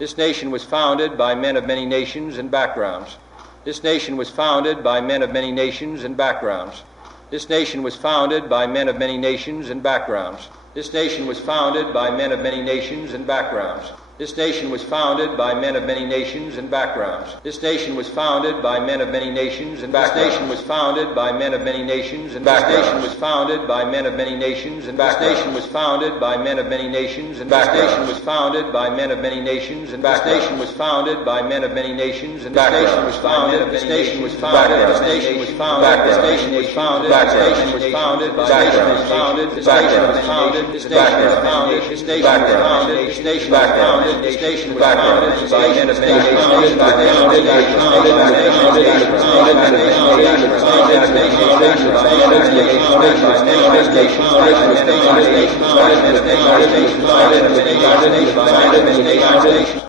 This nation was founded by men of many nations and backgrounds. This nation was founded by men of many nations and backgrounds. This nation was founded by men of many nations and backgrounds. This nation was founded by men of many nations and backgrounds. This nation was founded by men of many nations and backgrounds. This nation was founded by men of many nations and backgrounds. This nation was founded by men of many nations and backgrounds. This nation was founded by men of many nations and backgrounds. This nation was founded by men of many nations and backgrounds. This nation was founded by men of many nations and backgrounds. This nation was founded by men of many nations and backgrounds. This nation was founded. This nation was founded. This nation was founded. This nation was founded. This nation was founded. This nation was founded. This nation was founded. This nation was founded. This nation was founded. This nation was founded. This nation was founded by men of many nations.